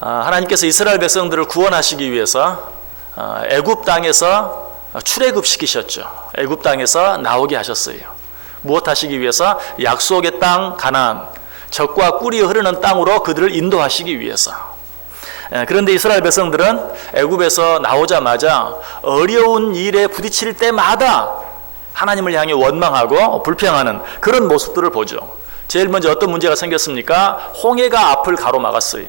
하나님께서 이스라엘 백성들을 구원하시기 위해서 애굽 땅에서 출애굽시키셨죠. 애굽 땅에서 나오게 하셨어요. 무엇 하시기 위해서? 약속의 땅 가나안, 젖과 꿀이 흐르는 땅으로 그들을 인도하시기 위해서. 그런데 이스라엘 백성들은 애굽에서 나오자마자 어려운 일에 부딪힐 때마다 하나님을 향해 원망하고 불평하는 그런 모습들을 보죠. 제일 먼저 어떤 문제가 생겼습니까? 홍해가 앞을 가로막았어요.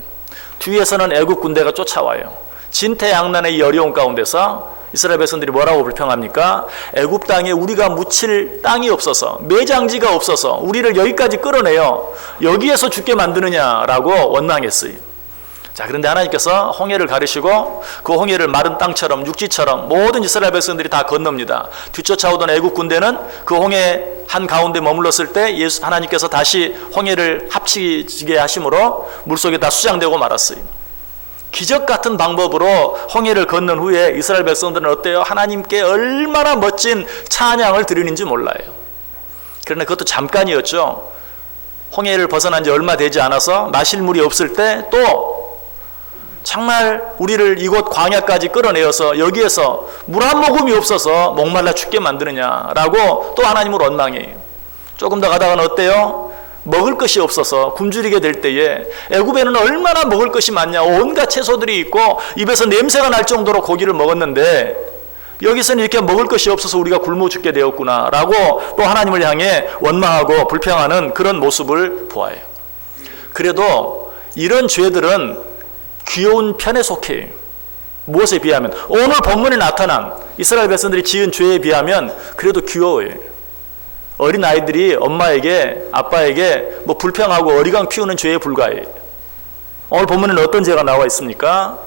뒤에서는 애굽 군대가 쫓아와요. 진퇴양난의 이 어려운 가운데서 이스라엘 백성들이 뭐라고 불평합니까? 애굽 땅에 우리가 묻힐 땅이 없어서, 매장지가 없어서 우리를 여기까지 끌어내요. 여기에서 죽게 만드느냐라고 원망했어요. 자, 그런데 하나님께서 홍해를 가르시고 그 홍해를 마른 땅처럼 육지처럼 모든 이스라엘 백성들이 다 건넙니다. 뒤쫓아오던 애국 군대는 그 홍해 한가운데 머물렀을 때 하나님께서 다시 홍해를 합치게 하심으로 물속에 다 수장되고 말았어요. 기적 같은 방법으로 홍해를 건넌 후에 이스라엘 백성들은 어때요? 하나님께 얼마나 멋진 찬양을 드리는지 몰라요. 그러나 그것도 잠깐이었죠. 홍해를 벗어난 지 얼마 되지 않아서 마실 물이 없을 때 또 정말 우리를 이곳 광야까지 끌어내어서 여기에서 물 한 모금이 없어서 목말라 죽게 만드느냐라고 또 하나님을 원망해요. 조금 더 가다가는 어때요? 먹을 것이 없어서 굶주리게 될 때에 애굽에는 얼마나 먹을 것이 많냐. 온갖 채소들이 있고 입에서 냄새가 날 정도로 고기를 먹었는데 여기서는 이렇게 먹을 것이 없어서 우리가 굶어 죽게 되었구나 라고 또 하나님을 향해 원망하고 불평하는 그런 모습을 보아요. 그래도 이런 죄들은 귀여운 편에 속해요. 무엇에 비하면? 오늘 본문에 나타난 이스라엘 백성들이 지은 죄에 비하면 그래도 귀여워요. 어린 아이들이 엄마에게 아빠에게 뭐 불평하고 어리광 피우는 죄에 불과해요. 오늘 본문에는 어떤 죄가 나와 있습니까?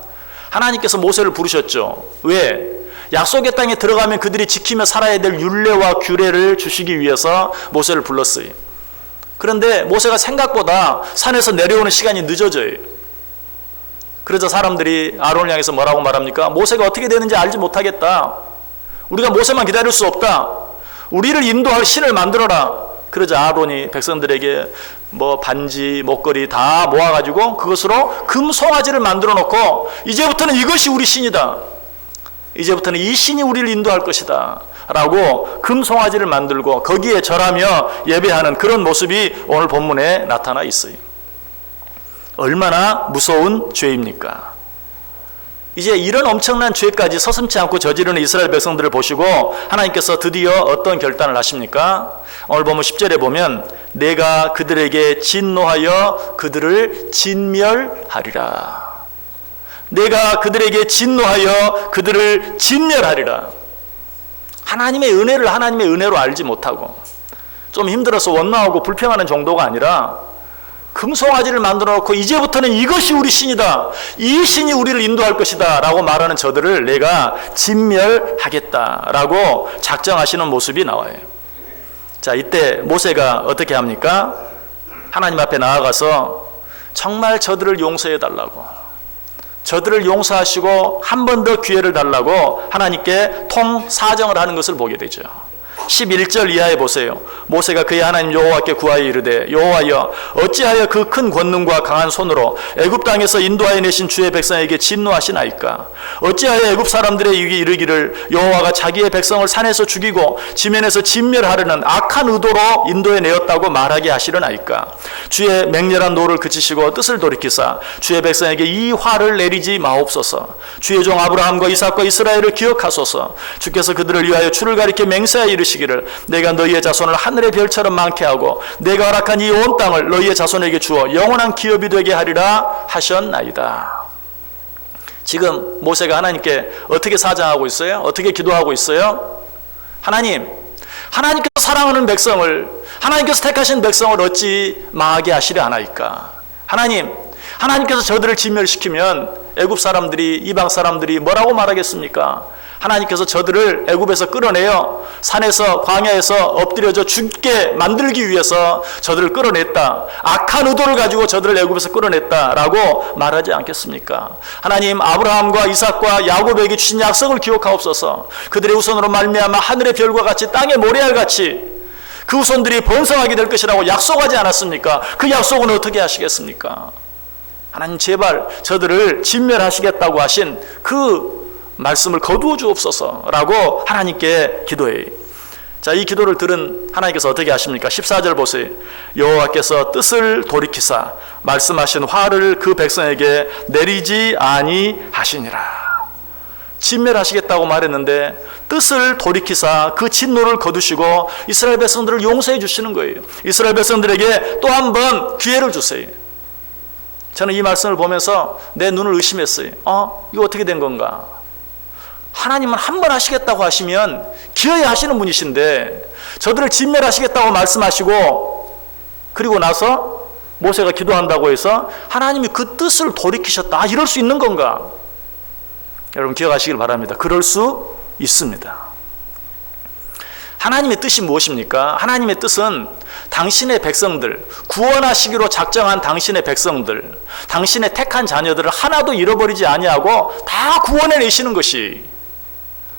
하나님께서 모세를 부르셨죠. 왜? 약속의 땅에 들어가면 그들이 지키며 살아야 될 율례와 규례를 주시기 위해서 모세를 불렀어요. 그런데 모세가 생각보다 산에서 내려오는 시간이 늦어져요. 그래서 사람들이 아론을 향해서 뭐라고 말합니까? 모세가 어떻게 되는지 알지 못하겠다. 우리가 모세만 기다릴 수 없다. 우리를 인도할 신을 만들어라. 그러자 아론이 백성들에게 뭐 반지, 목걸이 다 모아가지고 그것으로 금 송아지를 만들어 놓고 이제부터는 이것이 우리 신이다. 이제부터는 이 신이 우리를 인도할 것이다. 라고 금 송아지를 만들고 거기에 절하며 예배하는 그런 모습이 오늘 본문에 나타나 있어요. 얼마나 무서운 죄입니까? 이제 이런 엄청난 죄까지 서슴지 않고 저지르는 이스라엘 백성들을 보시고 하나님께서 드디어 어떤 결단을 하십니까? 오늘 보면 10절에 보면 내가 그들에게 진노하여 그들을 진멸하리라. 내가 그들에게 진노하여 그들을 진멸하리라. 하나님의 은혜로 알지 못하고 좀 힘들어서 원망하고 불평하는 정도가 아니라 금송아지를 만들어 놓고 이제부터는 이것이 우리 신이다. 이 신이 우리를 인도할 것이다. 라고 말하는 저들을 내가 진멸하겠다. 라고 작정하시는 모습이 나와요. 자, 이때 모세가 어떻게 합니까? 하나님 앞에 나아가서 정말 저들을 용서해 달라고, 저들을 용서하시고 한 번 더 기회를 달라고 하나님께 통사정을 하는 것을 보게 되죠. 11절 이하에 보세요. 모세가 그의 하나님 여호와께 구하여 이르되 여호와여 어찌하여 그 큰 권능과 강한 손으로 애굽 땅에서 인도하여 내신 주의 백성에게 진노하시나이까? 어찌하여 애굽 사람들의 입이 이르기를 여호와가 자기의 백성을 산에서 죽이고 지면에서 진멸하려는 악한 의도로 인도해 내었다고 말하게 하시려나이까? 주의 맹렬한 노를 그치시고 뜻을 돌이키사 주의 백성에게 이 화를 내리지 마옵소서. 주의 종 아브라함과 이삭과 이스라엘을 기억하소서. 주께서 그들을 위하여 주를 가리켜 맹세하여 이르시기를 내가 너희의 자손을 하늘의 별처럼 많게 하고 내가 허락한 이 온 땅을 너희의 자손에게 주어 영원한 기업이 되게 하리라 하셨나이다. 지금 모세가 하나님께 어떻게 사정하고 있어요? 어떻게 기도하고 있어요? 하나님께서 사랑하는 백성을, 하나님께서 택하신 백성을 어찌 망하게 하시려 하나이까? 하나님께서 저들을 진멸시키면 애굽 사람들이, 이방 사람들이 뭐라고 말하겠습니까? 하나님께서 저들을 애굽에서 끌어내어 산에서 광야에서 엎드려져 죽게 만들기 위해서 저들을 끌어냈다. 악한 의도를 가지고 저들을 애굽에서 끌어냈다라고 말하지 않겠습니까? 하나님 아브라함과 이삭과 야곱에게 주신 약속을 기억하옵소서. 그들의 후손으로 말미암아 하늘의 별과 같이 땅의 모래알같이 그 후손들이 번성하게 될 것이라고 약속하지 않았습니까? 그 약속은 어떻게 하시겠습니까? 하나님 제발 저들을 진멸하시겠다고 하신 그 말씀을 거두어 주옵소서라고 하나님께 기도해요. 자, 이 기도를 들은 하나님께서 어떻게 하십니까? 14절 보세요. 여호와께서 뜻을 돌이키사 말씀하신 화를 그 백성에게 내리지 아니하시니라. 진멸하시겠다고 말했는데 뜻을 돌이키사 그 진노를 거두시고 이스라엘 백성들을 용서해 주시는 거예요. 이스라엘 백성들에게 또 한 번 기회를 주세요. 저는 이 말씀을 보면서 내 눈을 의심했어요. 이거 어떻게 된 건가? 하나님은 한 번 하시겠다고 하시면 기어이 하시는 분이신데 저들을 진멸하시겠다고 말씀하시고 그리고 나서 모세가 기도한다고 해서 하나님이 그 뜻을 돌이키셨다, 이럴 수 있는 건가? 여러분 기억하시길 바랍니다. 그럴 수 있습니다. 하나님의 뜻이 무엇입니까? 하나님의 뜻은 당신의 백성들, 구원하시기로 작정한 당신의 백성들, 당신의 택한 자녀들을 하나도 잃어버리지 아니하고 다 구원해내시는 것이,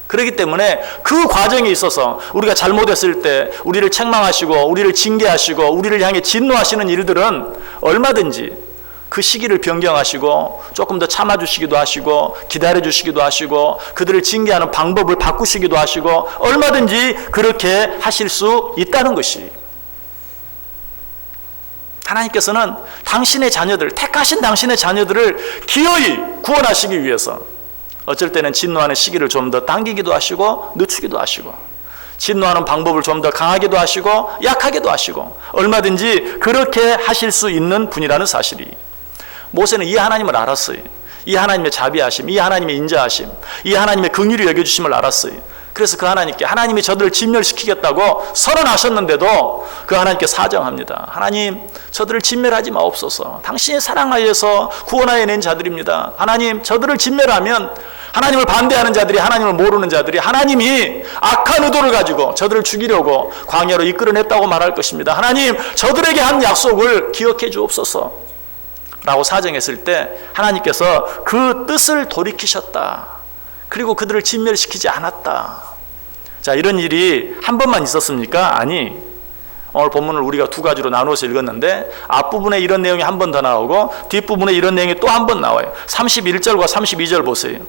그렇기 때문에 그 과정에 있어서 우리가 잘못했을 때 우리를 책망하시고 우리를 징계하시고 우리를 향해 진노하시는 일들은 얼마든지 그 시기를 변경하시고 조금 더 참아주시기도 하시고 기다려주시기도 하시고 그들을 징계하는 방법을 바꾸시기도 하시고 얼마든지 그렇게 하실 수 있다는 것이, 하나님께서는 당신의 자녀들, 택하신 당신의 자녀들을 기어이 구원하시기 위해서 어쩔 때는 진노하는 시기를 좀 더 당기기도 하시고 늦추기도 하시고 진노하는 방법을 좀 더 강하게도 하시고 약하게도 하시고 얼마든지 그렇게 하실 수 있는 분이라는 사실이, 모세는 이 하나님을 알았어요. 이 하나님의 자비하심, 이 하나님의 인자하심, 이 하나님의 긍휼히 여겨주심을 알았어요. 그래서 그 하나님께, 하나님이 저들을 진멸시키겠다고 선언하셨는데도 그 하나님께 사정합니다. 하나님, 저들을 진멸하지 마옵소서. 당신이 사랑하여서 구원하여 낸 자들입니다. 하나님, 저들을 진멸하면 하나님을 반대하는 자들이, 하나님을 모르는 자들이 하나님이 악한 의도를 가지고 저들을 죽이려고 광야로 이끌어냈다고 말할 것입니다. 하나님, 저들에게 한 약속을 기억해 주옵소서 라고 사정했을 때 하나님께서 그 뜻을 돌이키셨다. 그리고 그들을 진멸시키지 않았다. 자, 이런 일이 한 번만 있었습니까? 아니, 오늘 본문을 우리가 두 가지로 나누어서 읽었는데 앞부분에 이런 내용이 한 번 더 나오고 뒷부분에 이런 내용이 또 한 번 나와요. 31절과 32절 보세요.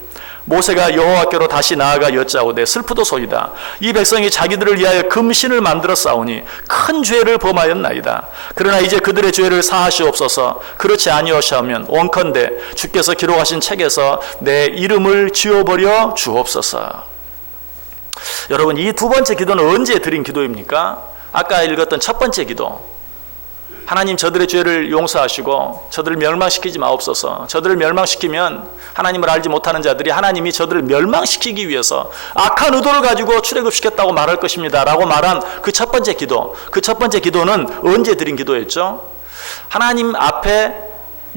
모세가 여호와께로 다시 나아가 여짜오되 슬프도소이다. 이 백성이 자기들을 위하여 금신을 만들어 싸우니 큰 죄를 범하였나이다. 그러나 이제 그들의 죄를 사하시옵소서. 그렇지 아니하시면 원컨대 주께서 기록하신 책에서 내 이름을 지워버려 주옵소서. 여러분, 이 두 번째 기도는 언제 드린 기도입니까? 아까 읽었던 첫 번째 기도, 하나님 저들의 죄를 용서하시고 저들을 멸망시키지 마옵소서. 저들을 멸망시키면 하나님을 알지 못하는 자들이 하나님이 저들을 멸망시키기 위해서 악한 의도를 가지고 출애굽시켰다고 말할 것입니다 라고 말한 그 첫 번째 기도, 그 첫 번째 기도는 언제 드린 기도였죠? 하나님 앞에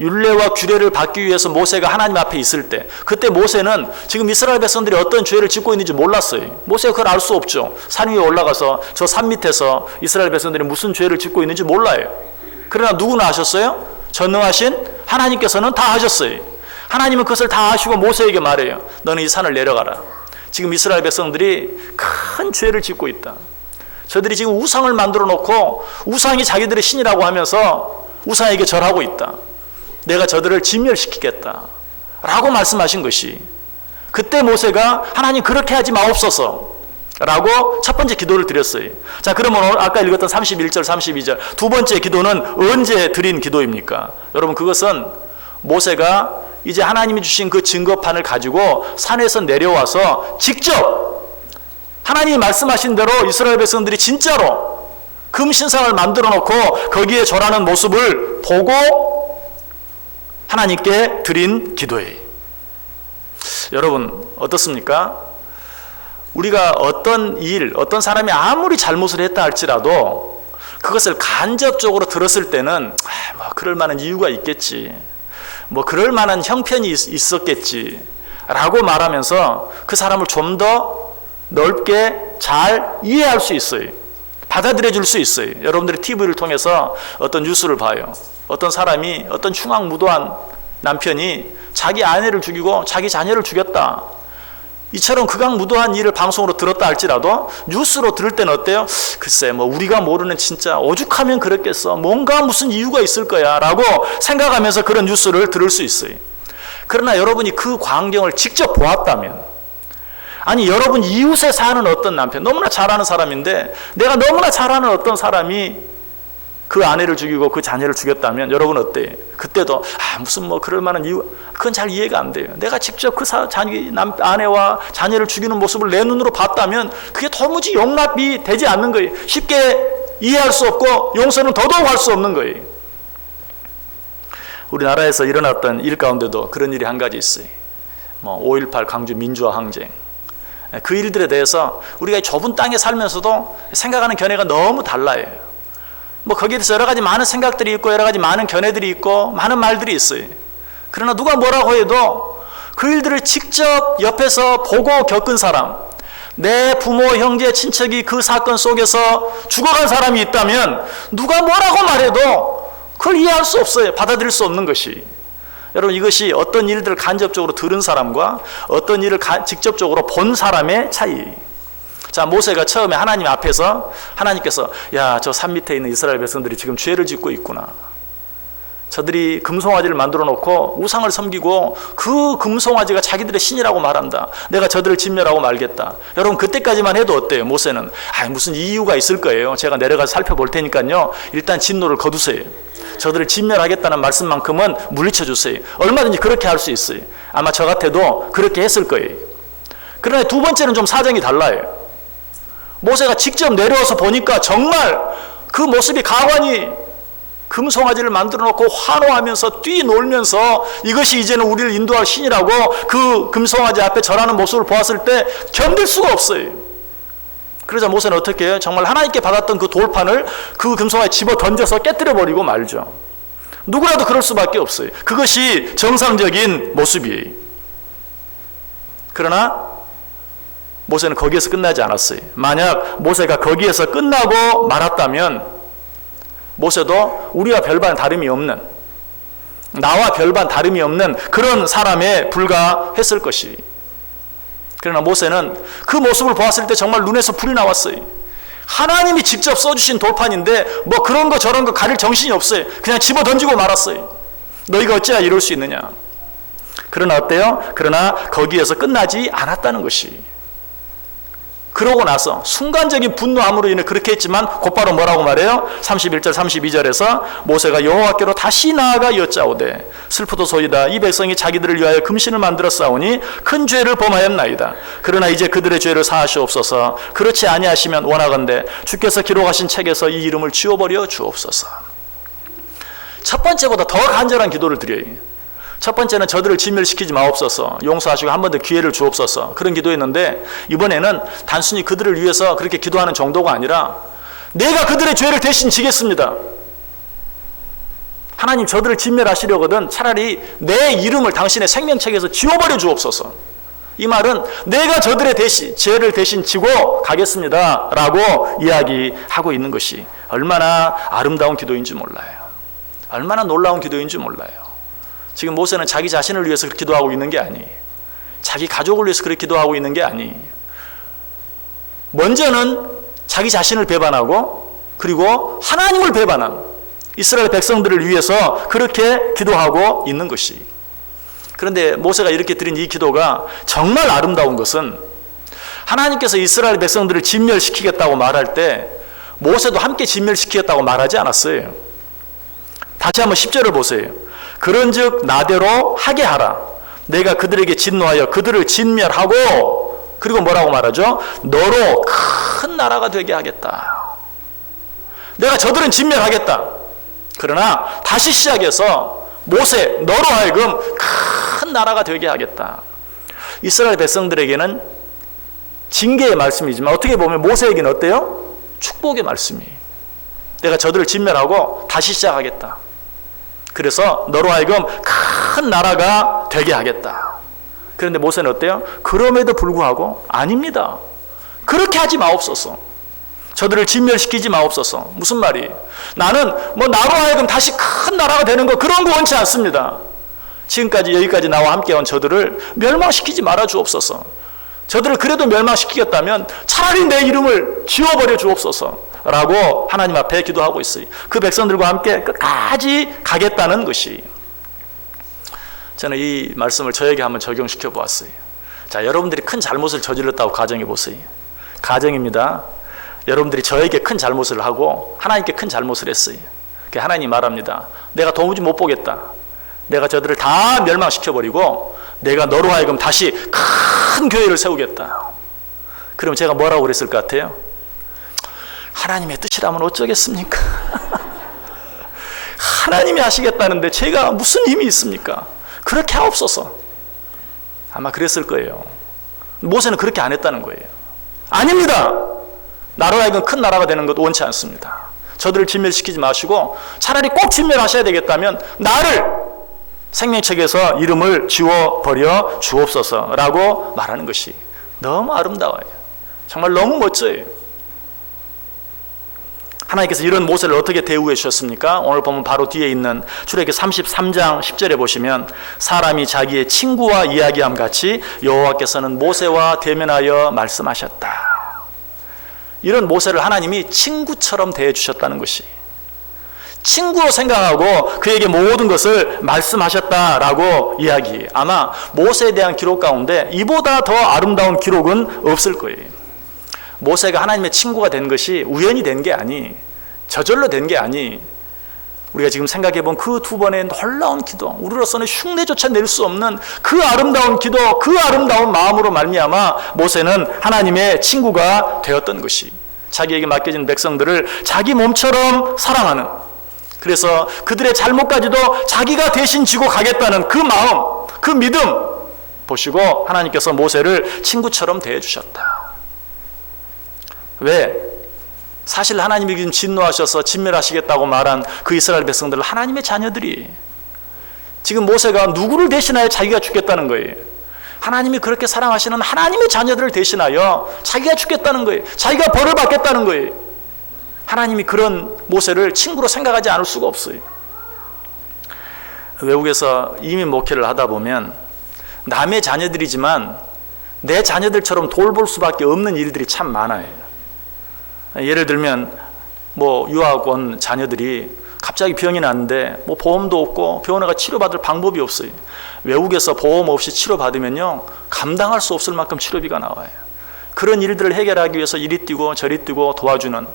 율례와 규례를 받기 위해서 모세가 하나님 앞에 있을 때, 그때 모세는 지금 이스라엘 백성들이 어떤 죄를 짓고 있는지 몰랐어요. 모세가 그걸 알 수 없죠. 산 위에 올라가서 저 산 밑에서 이스라엘 백성들이 무슨 죄를 짓고 있는지 몰라요. 그러나 누구나 아셨어요? 전능하신 하나님께서는 다 아셨어요. 하나님은 그것을 다 아시고 모세에게 말해요. 너는 이 산을 내려가라. 지금 이스라엘 백성들이 큰 죄를 짓고 있다. 저들이 지금 우상을 만들어 놓고 우상이 자기들의 신이라고 하면서 우상에게 절하고 있다. 내가 저들을 진멸시키겠다 라고 말씀하신 것이, 그때 모세가 하나님 그렇게 하지 마옵소서 라고 첫 번째 기도를 드렸어요. 자, 그러면 오늘 아까 읽었던 31절 32절 두 번째 기도는 언제 드린 기도입니까? 여러분, 그것은 모세가 이제 하나님이 주신 그 증거판을 가지고 산에서 내려와서 직접 하나님이 말씀하신 대로 이스라엘 백성들이 진짜로 금신상을 만들어 놓고 거기에 절하는 모습을 보고 하나님께 드린 기도예요. 여러분, 어떻습니까? 우리가 어떤 일, 어떤 사람이 아무리 잘못을 했다 할지라도 그것을 간접적으로 들었을 때는 뭐 그럴 만한 이유가 있겠지, 뭐 그럴 만한 형편이 있었겠지 라고 말하면서 그 사람을 좀 더 넓게 잘 이해할 수 있어요. 받아들여 줄 수 있어요. 여러분들이 TV를 통해서 어떤 뉴스를 봐요. 어떤 사람이, 어떤 흉악무도한 남편이 자기 아내를 죽이고 자기 자녀를 죽였다. 이처럼 극악무도한 일을 방송으로 들었다 할지라도 뉴스로 들을 때는 어때요? 글쎄 뭐 우리가 모르는 진짜 오죽하면 그랬겠어. 뭔가 무슨 이유가 있을 거야 라고 생각하면서 그런 뉴스를 들을 수 있어요. 그러나 여러분이 그 광경을 직접 보았다면, 아니 여러분 이웃에 사는 어떤 남편, 너무나 잘 아는 사람인데 내가 너무나 잘 아는 어떤 사람이 그 아내를 죽이고 그 자녀를 죽였다면 여러분 어때요? 그때도 무슨 뭐 그럴 만한 이유, 그건 잘 이해가 안 돼요. 내가 직접 그 아내와 자녀를 죽이는 모습을 내 눈으로 봤다면 그게 도무지 용납이 되지 않는 거예요. 쉽게 이해할 수 없고 용서는 더더욱 할 수 없는 거예요. 우리나라에서 일어났던 일 가운데도 그런 일이 한 가지 있어요. 5.18 광주 민주화 항쟁. 그 일들에 대해서 우리가 이 좁은 땅에 살면서도 생각하는 견해가 너무 달라요. 거기에 대해서 여러 가지 많은 생각들이 있고 여러 가지 많은 견해들이 있고 많은 말들이 있어요. 그러나 누가 뭐라고 해도 그 일들을 직접 옆에서 보고 겪은 사람, 내 부모, 형제, 친척이 그 사건 속에서 죽어간 사람이 있다면 누가 뭐라고 말해도 그걸 이해할 수 없어요. 받아들일 수 없는 것이. 여러분 이것이 어떤 일들을 간접적으로 들은 사람과 어떤 일을 직접적으로 본 사람의 차이. 자, 모세가 처음에 하나님 앞에서 하나님께서 야, 저 산 밑에 있는 이스라엘 백성들이 지금 죄를 짓고 있구나. 저들이 금송아지를 만들어 놓고 우상을 섬기고 그 금송아지가 자기들의 신이라고 말한다. 내가 저들을 진멸하고 말겠다. 여러분 그때까지만 해도 어때요? 모세는 무슨 이유가 있을 거예요. 제가 내려가서 살펴볼 테니까요. 일단 진노를 거두세요. 저들을 진멸하겠다는 말씀만큼은 물리쳐 주세요. 얼마든지 그렇게 할 수 있어요. 아마 저 같아도 그렇게 했을 거예요. 그러나 두 번째는 좀 사정이 달라요. 모세가 직접 내려와서 보니까 정말 그 모습이 가관이 금송아지를 만들어 놓고 환호하면서 뛰놀면서 이것이 이제는 우리를 인도할 신이라고 그 금송아지 앞에 절하는 모습을 보았을 때 견딜 수가 없어요. 그러자 모세는 어떻게 해요? 정말 하나님께 받았던 그 돌판을 그 금송아지에 집어 던져서 깨뜨려 버리고 말죠. 누구라도 그럴 수밖에 없어요. 그것이 정상적인 모습이에요. 그러나 모세는 거기에서 끝나지 않았어요. 만약 모세가 거기에서 끝나고 말았다면 모세도 우리와 별반 다름이 없는, 나와 별반 다름이 없는 그런 사람에 불과했을 것이. 그러나 모세는 그 모습을 보았을 때 정말 눈에서 불이 나왔어요. 하나님이 직접 써주신 돌판인데 뭐 그런 거 저런 거 가릴 정신이 없어요. 그냥 집어 던지고 말았어요. 너희가 어찌하여 이럴 수 있느냐. 그러나 어때요? 그러나 거기에서 끝나지 않았다는 것이. 그러고 나서 순간적인 분노함으로 인해 그렇게 했지만 곧바로 뭐라고 말해요? 31절 32절에서 모세가 여호와께로 다시 나아가 여짜오되 슬프도소이다. 이 백성이 자기들을 위하여 금신을 만들어 싸우니 큰 죄를 범하였나이다. 그러나 이제 그들의 죄를 사하시옵소서. 그렇지 아니하시면 원하건대 주께서 기록하신 책에서 이 이름을 지워버려 주옵소서. 첫 번째보다 더 간절한 기도를 드려요. 첫 번째는 저들을 진멸시키지 마옵소서, 용서하시고 한 번 더 기회를 주옵소서, 그런 기도했는데 이번에는 단순히 그들을 위해서 그렇게 기도하는 정도가 아니라 내가 그들의 죄를 대신 지겠습니다. 하나님 저들을 진멸하시려거든 차라리 내 이름을 당신의 생명책에서 지워버려 주옵소서. 이 말은 내가 저들의 죄를 대신 지고 가겠습니다 라고 이야기하고 있는 것이 얼마나 아름다운 기도인지 몰라요. 얼마나 놀라운 기도인지 몰라요. 지금 모세는 자기 자신을 위해서 그렇게 기도하고 있는 게 아니에요. 자기 가족을 위해서 그렇게 기도하고 있는 게 아니에요. 먼저는 자기 자신을 배반하고 그리고 하나님을 배반한 이스라엘 백성들을 위해서 그렇게 기도하고 있는 것이. 그런데 모세가 이렇게 드린 이 기도가 정말 아름다운 것은 하나님께서 이스라엘 백성들을 진멸시키겠다고 말할 때 모세도 함께 진멸시키겠다고 말하지 않았어요. 다시 한번 10절을 보세요. 그런즉 나대로 하게 하라. 내가 그들에게 진노하여 그들을 진멸하고 그리고 뭐라고 말하죠? 너로 큰 나라가 되게 하겠다. 내가 저들은 진멸하겠다. 그러나 다시 시작해서 모세 너로 하여금 큰 나라가 되게 하겠다. 이스라엘 백성들에게는 징계의 말씀이지만 어떻게 보면 모세에게는 어때요? 축복의 말씀이에요. 내가 저들을 진멸하고 다시 시작하겠다. 그래서 너로 하여금 큰 나라가 되게 하겠다. 그런데 모세는 어때요? 그럼에도 불구하고 아닙니다. 그렇게 하지 마옵소서. 저들을 진멸시키지 마옵소서. 무슨 말이에요? 나는 뭐 나로 하여금 다시 큰 나라가 되는 거 그런 거 원치 않습니다. 지금까지 여기까지 나와 함께 온 저들을 멸망시키지 말아 주옵소서. 저들을 그래도 멸망시키겠다면 차라리 내 이름을 지워버려 주옵소서라고 하나님 앞에 기도하고 있어요. 그 백성들과 함께 끝까지 가겠다는 것이. 저는 이 말씀을 저에게 한번 적용시켜 보았어요. 자, 여러분들이 큰 잘못을 저질렀다고 가정해 보세요. 가정입니다. 여러분들이 저에게 큰 잘못을 하고 하나님께 큰 잘못을 했어요. 하나님 말합니다. 내가 도무지 못 보겠다. 내가 저들을 다 멸망시켜버리고 내가 너로 하여금 다시 큰 교회를 세우겠다. 그럼 제가 뭐라고 그랬을 것 같아요? 하나님의 뜻이라면 어쩌겠습니까? 하나님이 하시겠다는데 제가 무슨 힘이 있습니까? 그렇게 하옵소서. 아마 그랬을 거예요. 모세는 그렇게 안 했다는 거예요. 아닙니다. 나로 하여금 큰 나라가 되는 것도 원치 않습니다. 저들을 진멸시키지 마시고 차라리 꼭 진멸하셔야 되겠다면 나를 생명책에서 이름을 지워버려 주옵소서라고 말하는 것이 너무 아름다워요. 정말 너무 멋져요. 하나님께서 이런 모세를 어떻게 대우해 주셨습니까? 오늘 보면 바로 뒤에 있는 출애굽기 33장 10절에 보시면 사람이 자기의 친구와 이야기함 같이 여호와께서는 모세와 대면하여 말씀하셨다. 이런 모세를 하나님이 친구처럼 대해 주셨다는 것이, 친구로 생각하고 그에게 모든 것을 말씀하셨다라고 이야기해요. 아마 모세에 대한 기록 가운데 이보다 더 아름다운 기록은 없을 거예요. 모세가 하나님의 친구가 된 것이 우연히 된 게 아니, 저절로 된 게 아니, 우리가 지금 생각해 본 그 두 번의 놀라운 기도, 우리로서는 흉내조차 낼 수 없는 그 아름다운 기도, 그 아름다운 마음으로 말미암아 모세는 하나님의 친구가 되었던 것이, 자기에게 맡겨진 백성들을 자기 몸처럼 사랑하는, 그래서 그들의 잘못까지도 자기가 대신 지고 가겠다는 그 마음, 그 믿음 보시고 하나님께서 모세를 친구처럼 대해 주셨다. 왜? 사실 하나님이 지금 진노하셔서 진멸하시겠다고 말한 그 이스라엘 백성들은 하나님의 자녀들이, 지금 모세가 누구를 대신하여 자기가 죽겠다는 거예요? 하나님이 그렇게 사랑하시는 하나님의 자녀들을 대신하여 자기가 죽겠다는 거예요. 자기가 벌을 받겠다는 거예요. 하나님이 그런 모세를 친구로 생각하지 않을 수가 없어요. 외국에서 이민 목회를 하다 보면 남의 자녀들이지만 내 자녀들처럼 돌볼 수밖에 없는 일들이 참 많아요. 예를 들면 유학 온 자녀들이 갑자기 병이 났는데 보험도 없고 병원에 가 치료받을 방법이 없어요. 외국에서 보험 없이 치료받으면요 감당할 수 없을 만큼 치료비가 나와요. 그런 일들을 해결하기 위해서 이리 뛰고 저리 뛰고 도와주는,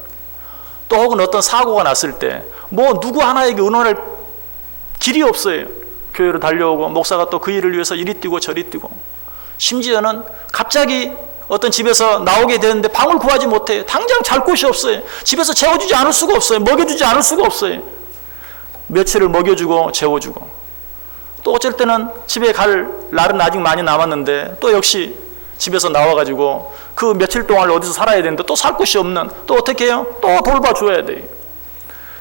또 혹은 어떤 사고가 났을 때 누구 하나에게 의논할 길이 없어요. 교회로 달려오고 목사가 또 그 일을 위해서 이리 뛰고 저리 뛰고, 심지어는 갑자기 어떤 집에서 나오게 되는데 방을 구하지 못해요. 당장 잘 곳이 없어요. 집에서 재워주지 않을 수가 없어요. 먹여주지 않을 수가 없어요. 며칠을 먹여주고 재워주고, 또 어쩔 때는 집에 갈 날은 아직 많이 남았는데 또 역시 집에서 나와가지고 그 며칠 동안 어디서 살아야 되는데 또 살 곳이 없는, 또 어떻게 해요? 또 돌봐줘야 돼요.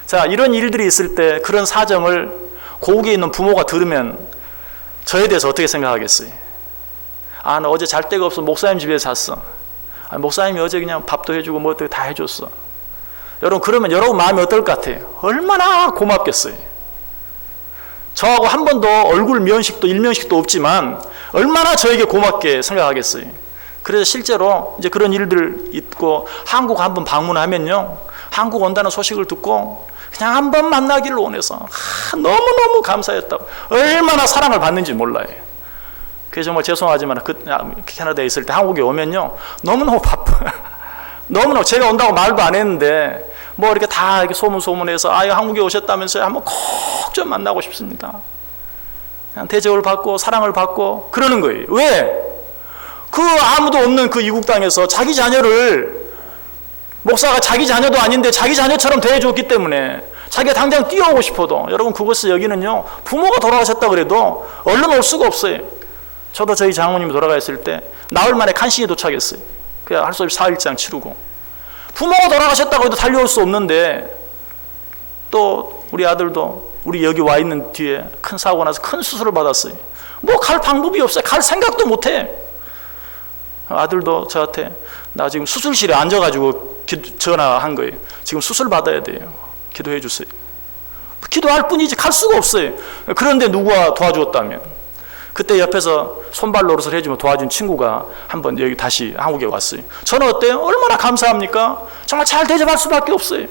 자, 이런 일들이 있을 때 그런 사정을 고국에 있는 부모가 들으면 저에 대해서 어떻게 생각하겠어요? 나 어제 잘 데가 없어 목사님 집에 잤어. 목사님이 어제 그냥 밥도 해주고 어떻게 다 해줬어. 여러분, 그러면 여러분 마음이 어떨 것 같아요? 얼마나 고맙겠어요. 저하고 한 번도 얼굴 면식도 일면식도 없지만 얼마나 저에게 고맙게 생각하겠어요. 그래서 실제로 이제 그런 일들 있고 한국 한번 방문하면요, 한국 온다는 소식을 듣고 그냥 한번 만나기를 원해서 너무너무 감사했다고, 얼마나 사랑을 받는지 몰라요. 그래서 정말 죄송하지만 캐나다에 있을 때 한국에 오면요 너무너무 바빠요. 너무너무 제가 온다고 말도 안 했는데 이렇게 다 이렇게 소문해서 한국에 오셨다면서요, 한번 꼭 좀 만나고 싶습니다. 그냥 대접을 받고 사랑을 받고 그러는 거예요. 왜? 그 아무도 없는 그 이국 땅에서 자기 자녀를, 목사가 자기 자녀도 아닌데 자기 자녀처럼 대해줬기 때문에 자기가 당장 뛰어오고 싶어도, 여러분 그것을 여기는요 부모가 돌아가셨다 그래도 얼른 올 수가 없어요. 저도 저희 장모님이 돌아가셨을 때 나흘 만에 간신히 도착했어요. 그냥 할 수 없이 4일장 치르고, 부모가 돌아가셨다고 해도 달려올 수 없는데, 또 우리 아들도 우리 여기 와 있는 뒤에 큰 사고 나서 큰 수술을 받았어요. 갈 방법이 없어요. 갈 생각도 못해. 아들도 저한테 나 지금 수술실에 앉아가지고 전화한 거예요. 지금 수술 받아야 돼요. 기도해 주세요. 기도할 뿐이지 갈 수가 없어요. 그런데 누가 도와주었다면. 그때 옆에서 손발 노릇을 해주며 도와준 친구가 한번 여기 다시 한국에 왔어요. 저는 어때요? 얼마나 감사합니까? 정말 잘 대접할 수밖에 없어요.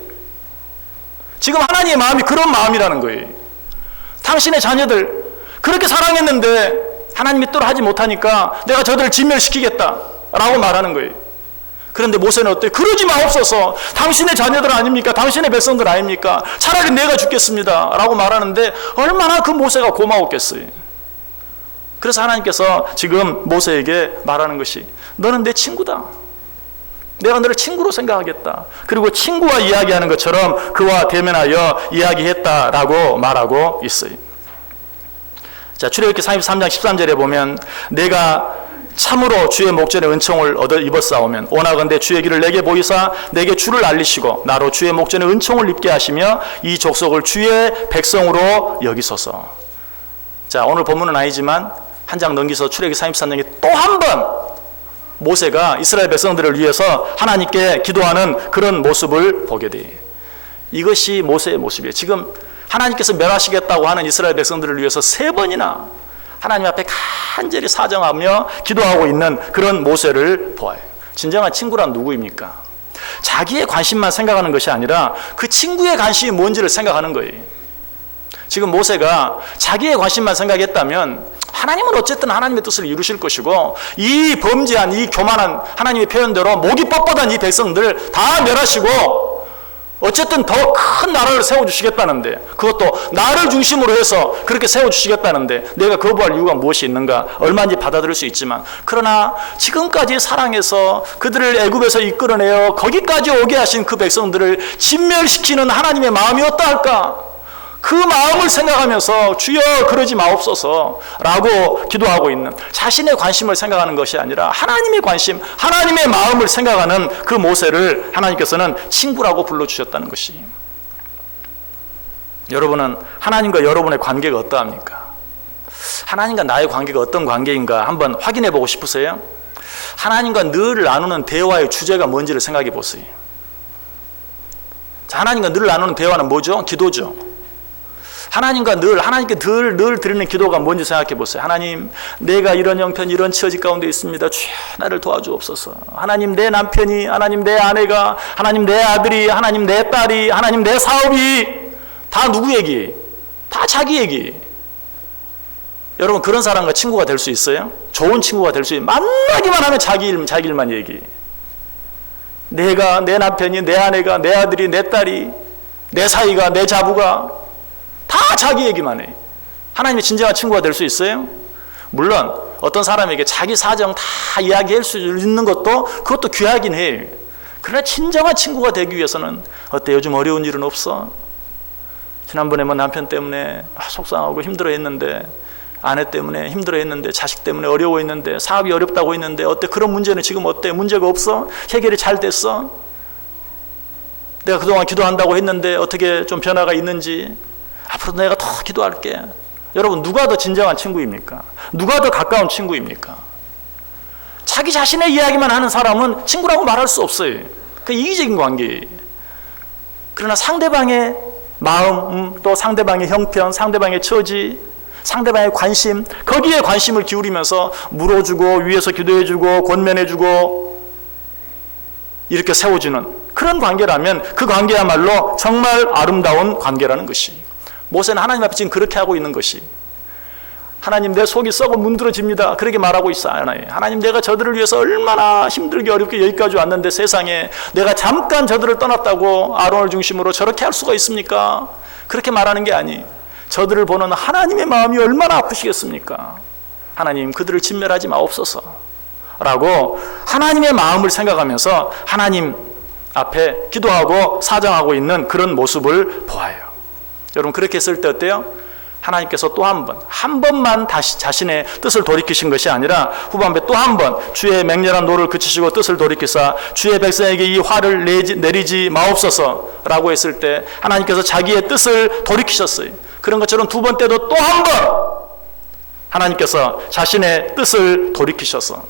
지금 하나님의 마음이 그런 마음이라는 거예요. 당신의 자녀들 그렇게 사랑했는데 하나님이 또 하지 못하니까 내가 저들을 진멸시키겠다라고 말하는 거예요. 그런데 모세는 어때요? 그러지 마옵소서. 당신의 자녀들 아닙니까? 당신의 백성들 아닙니까? 차라리 내가 죽겠습니다 라고 말하는데 얼마나 그 모세가 고마웠겠어요. 그래서 하나님께서 지금 모세에게 말하는 것이 너는 내 친구다. 내가 너를 친구로 생각하겠다. 그리고 친구와 이야기하는 것처럼 그와 대면하여 이야기했다라고 말하고 있어요. 자, 출애굽기 33장 13절에 보면 내가 참으로 주의 목전에 은총을 얻어 입었사오면 오나건대 주의 길을 내게 보이사 내게 주를 알리시고 나로 주의 목전에 은총을 입게 하시며 이 족속을 주의 백성으로 여기소서. 자, 오늘 본문은 아니지만 한 장 넘기서 출애굽기 33장에 또 한 번 모세가 이스라엘 백성들을 위해서 하나님께 기도하는 그런 모습을 보게 돼요. 이것이 모세의 모습이에요. 지금 하나님께서 멸하시겠다고 하는 이스라엘 백성들을 위해서 3번이나 하나님 앞에 간절히 사정하며 기도하고 있는 그런 모세를 보아요. 진정한 친구란 누구입니까? 자기의 관심만 생각하는 것이 아니라 그 친구의 관심이 뭔지를 생각하는 거예요. 지금 모세가 자기의 관심만 생각했다면 하나님은 어쨌든 하나님의 뜻을 이루실 것이고 이 범죄한 이 교만한 하나님의 표현대로 목이 뻣뻣한 이 백성들 다 멸하시고 어쨌든 더 큰 나라를 세워주시겠다는데 그것도 나를 중심으로 해서 그렇게 세워주시겠다는데 내가 거부할 이유가 무엇이 있는가? 얼마인지 받아들일 수 있지만 그러나 지금까지 사랑해서 그들을 애굽에서 이끌어내어 거기까지 오게 하신 그 백성들을 진멸시키는 하나님의 마음이 어떠할까? 그 마음을 생각하면서 주여 그러지 마옵소서 라고 기도하고 있는 자신의 관심을 생각하는 것이 아니라 하나님의 관심, 하나님의 마음을 생각하는 그 모세를 하나님께서는 친구라고 불러주셨다는 것이. 여러분은 하나님과 여러분의 관계가 어떠합니까? 하나님과 나의 관계가 어떤 관계인가 한번 확인해 보고 싶으세요? 하나님과 늘 나누는 대화의 주제가 뭔지를 생각해 보세요. 자, 하나님과 늘 나누는 대화는 뭐죠? 기도죠. 하나님께 늘 드리는 기도가 뭔지 생각해 보세요. 하나님, 내가 이런 형편, 이런 처지 가운데 있습니다. 주여, 나를 도와주옵소서. 하나님, 내 남편이, 하나님, 내 아내가, 하나님, 내 아들이, 하나님, 내 딸이, 하나님, 내 사업이 다 누구 얘기? 다 자기 얘기. 여러분, 그런 사람과 친구가 될 수 있어요? 좋은 친구가 될 수 있어요? 만나기만 하면 자기 일만 얘기. 내가, 내 남편이, 내 아내가, 내 아들이, 내 딸이, 내 사이가, 내 자부가 다 자기 얘기만 해. 하나님의 진정한 친구가 될 수 있어요? 물론 어떤 사람에게 자기 사정 다 이야기할 수 있는 그것도 귀하긴 해요. 그러나 진정한 친구가 되기 위해서는 어때? 요즘 어려운 일은 없어? 지난번에 뭐 남편 때문에 속상하고 힘들어했는데 아내 때문에 힘들어했는데 자식 때문에 어려워했는데 사업이 어렵다고 했는데 어때? 그런 문제는 지금 어때? 문제가 없어? 해결이 잘 됐어? 내가 그동안 기도한다고 했는데 어떻게 좀 변화가 있는지 앞으로 내가 더 기도할게. 여러분, 누가 더 진정한 친구입니까? 누가 더 가까운 친구입니까? 자기 자신의 이야기만 하는 사람은 친구라고 말할 수 없어요. 그 이기적인 관계예요. 그러나 상대방의 마음, 또 상대방의 형편, 상대방의 처지, 상대방의 관심, 거기에 관심을 기울이면서 물어주고 위에서 기도해주고 권면해주고 이렇게 세워주는 그런 관계라면 그 관계야말로 정말 아름다운 관계라는 것이. 모세는 하나님 앞에 지금 그렇게 하고 있는 것이 하나님, 내 속이 썩어 문드러집니다. 그렇게 말하고 있어요. 하나님, 내가 저들을 위해서 얼마나 힘들게 어렵게 여기까지 왔는데 세상에 내가 잠깐 저들을 떠났다고 아론을 중심으로 저렇게 할 수가 있습니까? 그렇게 말하는 게 아니. 저들을 보는 하나님의 마음이 얼마나 아프시겠습니까? 하나님, 그들을 진멸하지 마옵소서 라고 하나님의 마음을 생각하면서 하나님 앞에 기도하고 사정하고 있는 그런 모습을 보아요. 여러분, 그렇게 했을 때 어때요? 하나님께서 또 한 번만 다시 자신의 뜻을 돌이키신 것이 아니라 후반부에 또 한 번 주의 맹렬한 노를 그치시고 뜻을 돌이키사 주의 백성에게 이 화를 내리지 마옵소서 라고 했을 때 하나님께서 자기의 뜻을 돌이키셨어요. 그런 것처럼 두 번 때도 또 한 번 하나님께서 자신의 뜻을 돌이키셔서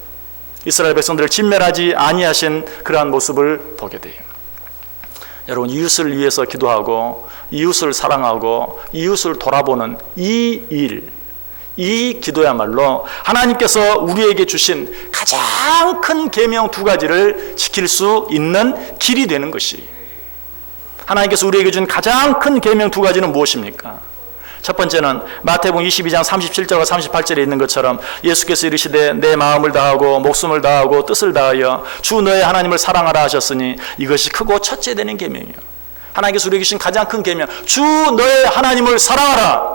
이스라엘 백성들을 진멸하지 아니하신 그러한 모습을 보게 돼요. 여러분, 이웃을 위해서 기도하고 이웃을 사랑하고 이웃을 돌아보는 이 일, 이 기도야말로 하나님께서 우리에게 주신 가장 큰 계명 두 가지를 지킬 수 있는 길이 되는 것이, 하나님께서 우리에게 준 가장 큰 계명 두 가지는 무엇입니까? 첫 번째는 마태복음 22장 37절과 38절에 있는 것처럼 예수께서 이르시되 내 마음을 다하고 목숨을 다하고 뜻을 다하여 주 너의 하나님을 사랑하라 하셨으니 이것이 크고 첫째 되는 계명이요. 하나님께서 우리에게 주신 가장 큰 계명, 주 너의 하나님을 사랑하라.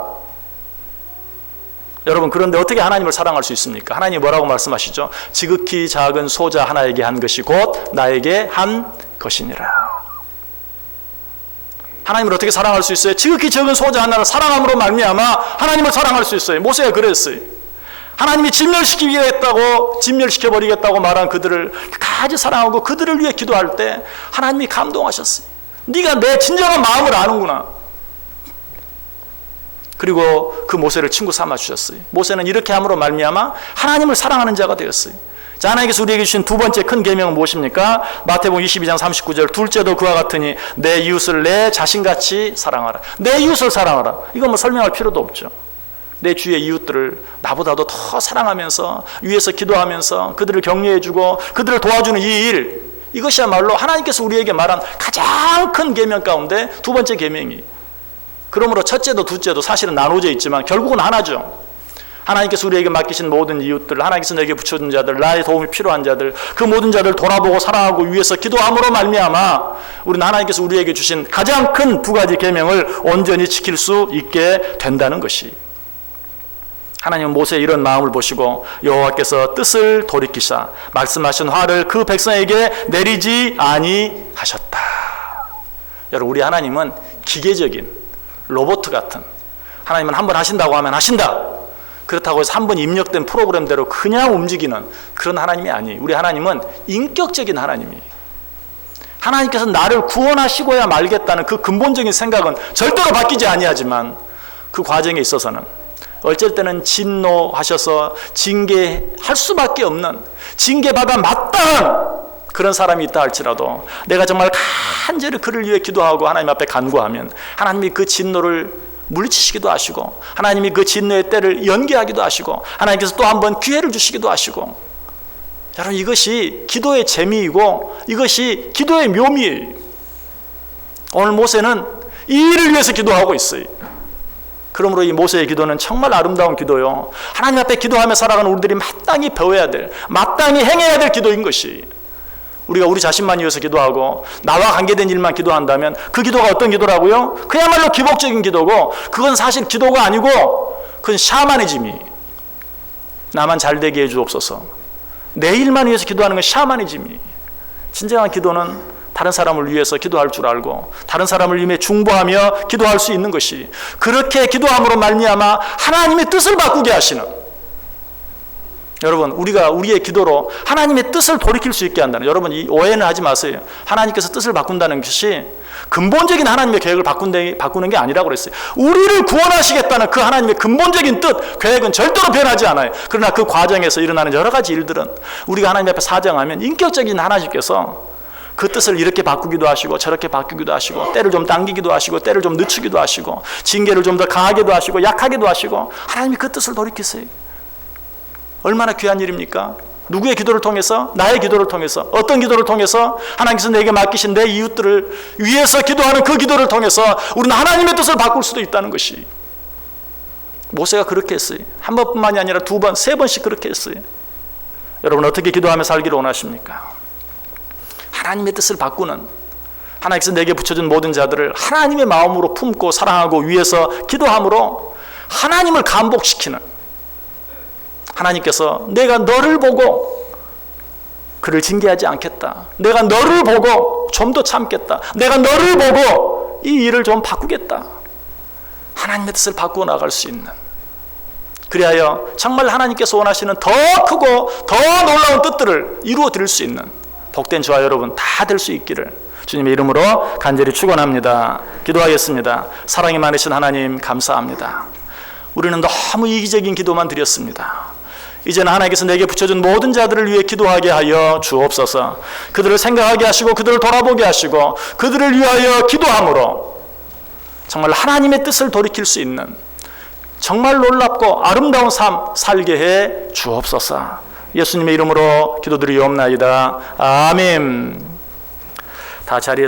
여러분, 그런데 어떻게 하나님을 사랑할 수 있습니까? 하나님이 뭐라고 말씀하시죠? 지극히 작은 소자 하나에게 한 것이 곧 나에게 한 것이니라. 하나님을 어떻게 사랑할 수 있어요? 지극히 적은 소자 하나를 사랑함으로 말미암아 하나님을 사랑할 수 있어요. 모세가 그랬어요. 하나님이 진멸시켜버리겠다고 말한 그들을 끝까지 사랑하고 그들을 위해 기도할 때 하나님이 감동하셨어요. 네가 내 진정한 마음을 아는구나. 그리고 그 모세를 친구 삼아 주셨어요. 모세는 이렇게 함으로 말미암아 하나님을 사랑하는 자가 되었어요. 자, 하나님께서 우리에게 주신 두 번째 큰 계명은 무엇입니까? 마태복음 22장 39절, 둘째도 그와 같으니 내 이웃을 내 자신같이 사랑하라. 내 이웃을 사랑하라. 이건 뭐 설명할 필요도 없죠. 내 주위의 이웃들을 나보다도 더 사랑하면서 위에서 기도하면서 그들을 격려해주고 그들을 도와주는 이 일, 이것이야말로 하나님께서 우리에게 말한 가장 큰 계명 가운데 두 번째 계명이. 그러므로 첫째도 둘째도 사실은 나눠져 있지만 결국은 하나죠. 하나님께서 우리에게 맡기신 모든 이웃들, 하나님께서 내게 붙여준 자들, 나의 도움이 필요한 자들, 그 모든 자들을 돌아보고 사랑하고 위해서 기도함으로 말미암아 우리는 하나님께서 우리에게 주신 가장 큰 두 가지 계명을 온전히 지킬 수 있게 된다는 것이. 하나님은 모세의 이런 마음을 보시고 여호와께서 뜻을 돌이키사 말씀하신 화를 그 백성에게 내리지 아니하셨다. 여러분, 우리 하나님은 기계적인 로봇 같은, 하나님은 한번 하신다고 하면 하신다. 그렇다고 해서 한 번 입력된 프로그램대로 그냥 움직이는 그런 하나님이 아니에요. 우리 하나님은 인격적인 하나님이에요. 하나님께서 나를 구원하시고야 말겠다는 그 근본적인 생각은 절대로 바뀌지 아니하지만 그 과정에 있어서는 어쩔 때는 진노하셔서 징계할 수밖에 없는, 징계받아 마땅한 그런 사람이 있다 할지라도 내가 정말 간절히 그를 위해 기도하고 하나님 앞에 간구하면 하나님이 그 진노를 물리치시기도 하시고 하나님이 그 진노의 때를 연기하기도 하시고 하나님께서 또 한 번 기회를 주시기도 하시고. 여러분, 이것이 기도의 재미이고 이것이 기도의 묘미예요. 오늘 모세는 이 일을 위해서 기도하고 있어요. 그러므로 이 모세의 기도는 정말 아름다운 기도요, 하나님 앞에 기도하며 살아가는 우리들이 마땅히 배워야 될, 마땅히 행해야 될 기도인 것이. 우리가 우리 자신만 위해서 기도하고 나와 관계된 일만 기도한다면 그 기도가 어떤 기도라고요? 그야말로 기복적인 기도고, 그건 사실 기도가 아니고 그건 샤머니즘이. 나만 잘 되게 해주옵소서. 내 일만 위해서 기도하는 건 샤머니즘이. 진정한 기도는 다른 사람을 위해서 기도할 줄 알고 다른 사람을 위해 중보하며 기도할 수 있는 것이, 그렇게 기도함으로 말미암아 하나님의 뜻을 바꾸게 하시는, 여러분, 우리가 우리의 기도로 하나님의 뜻을 돌이킬 수 있게 한다는, 여러분, 이 오해는 하지 마세요. 하나님께서 뜻을 바꾼다는 것이 근본적인 하나님의 계획을 바꾸는 게 아니라고 그랬어요. 우리를 구원하시겠다는 그 하나님의 근본적인 뜻, 계획은 절대로 변하지 않아요. 그러나 그 과정에서 일어나는 여러 가지 일들은 우리가 하나님 앞에 사정하면 인격적인 하나님께서 그 뜻을 이렇게 바꾸기도 하시고 저렇게 바꾸기도 하시고, 때를 좀 당기기도 하시고 때를 좀 늦추기도 하시고, 징계를 좀 더 강하게도 하시고 약하게도 하시고, 하나님이 그 뜻을 돌이키세요. 얼마나 귀한 일입니까? 누구의 기도를 통해서? 나의 기도를 통해서. 어떤 기도를 통해서? 하나님께서 내게 맡기신 내 이웃들을 위해서 기도하는 그 기도를 통해서 우리는 하나님의 뜻을 바꿀 수도 있다는 것이. 모세가 그렇게 했어요. 한 번뿐만이 아니라 두 번, 세 번씩 그렇게 했어요. 여러분, 어떻게 기도하며 살기를 원하십니까? 하나님의 뜻을 바꾸는, 하나님께서 내게 붙여준 모든 자들을 하나님의 마음으로 품고 사랑하고 위해서 기도함으로 하나님을 감복시키는, 하나님께서 내가 너를 보고 그를 징계하지 않겠다, 내가 너를 보고 좀 더 참겠다, 내가 너를 보고 이 일을 좀 바꾸겠다, 하나님의 뜻을 바꾸어 나갈 수 있는, 그리하여 정말 하나님께서 원하시는 더 크고 더 놀라운 뜻들을 이루어 드릴 수 있는 복된 저와 여러분 다 될 수 있기를 주님의 이름으로 간절히 축원합니다. 기도하겠습니다. 사랑이 많으신 하나님, 감사합니다. 우리는 너무 이기적인 기도만 드렸습니다. 이제는 하나님께서 내게 붙여준 모든 자들을 위해 기도하게 하여 주옵소서. 그들을 생각하게 하시고 그들을 돌아보게 하시고 그들을 위하여 기도함으로 정말 하나님의 뜻을 돌이킬 수 있는, 정말 놀랍고 아름다운 삶 살게 해 주옵소서. 예수님의 이름으로 기도드리옵나이다. 아멘. 다 자리에서